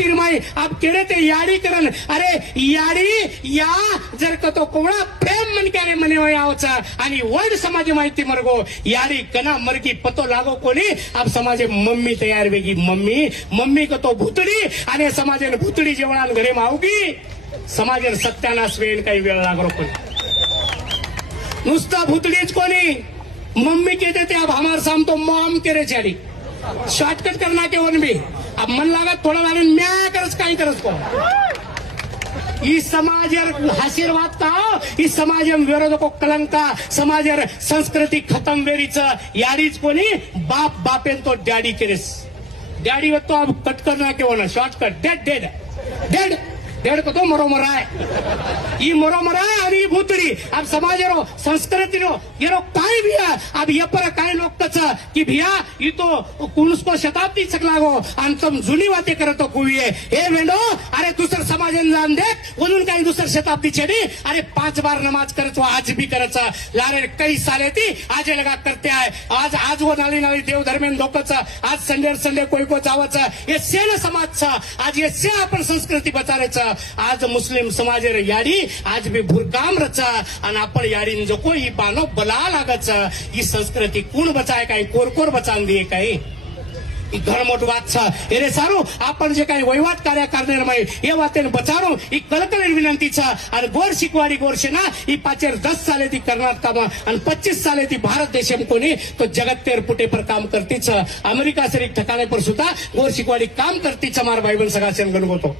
ज्योतिर्मय आप केड़े ते याडी करन अरे याडी या जर का तो कोणा प्रेम मनक्याने मने आवचा आणि वर्ड समाज माहिती मरगो याडी कना मरकी पतो लागो कोणी आप समाजे मम्मी तयार वेगी मम्मी का तो भूतडी आणि समाजेन भूतडी जेवणान घरे मावगी समाजेन सत्यानाश वेळ काही वेळ लागरो कोणी नुसता भूतडीच कोणी मम्मी कहते थे अब हमारे साम तो मॉम करे चारी शॉर्टकट करना के वन भी अब मन लगा थोड़ा वाले मैं करस काही करस को इस समाज आशीर्वाद का इस समाज विरोध को कलंका समाज संस्कृति खत्म वेरीच याडीच कोणी बाप बापेन तो डॅडी केरेस डॅडी तो अब कट करना के वन शॉर्टकट डेड डेढ़ को तो मरोमरा है ये मरोमरा है और ये भूतड़ी अब समाज रो संस्कृति रो ये रो काय भी है अब ये पर काय लोग कचा कि भैया ये तो कुछ को शताब्दी तक लागो आणि तुम जुनी बातें करत तो कोई है ए वेंडो अरे दूसर समाज जान देख उन्होंने काही दूसर शताब्दी चढ़ी अरे 5 बार नमाज करत वो आज भी करत लारे कई साले थी आज लगा करते आए आज वो नाली देव धर्मेन लोकच आज संडे कोई को जावच ये सेन समाज आज ये से आपण संस्कृती बचारायचं आज मुस्लिम समाज याडी आज भी भूरकाम रचा आणि आपण याडी जो कोई बानो बला लागच ही संस्कृती कोण बचाय काय कोरकोर बचान दिए काय घर मोठ बात छा एरे सारू आपण जे काही वहिवाट कार्य करणार माय हे वातेन बचारो ही कलकल विनंती छा आणि गोर शिकवाडी गोरशेना ही 5-10 साले ती कर्नाटक कामा आणि 25 साले ती भारत देशम कोणी तो जगत तेर पुटे पर काम करतीच अमेरिका सरी ठिकाणे पर सुद्धा गोर शिकवाडी काम करतीच मार भाई बन सगळा गणगोतो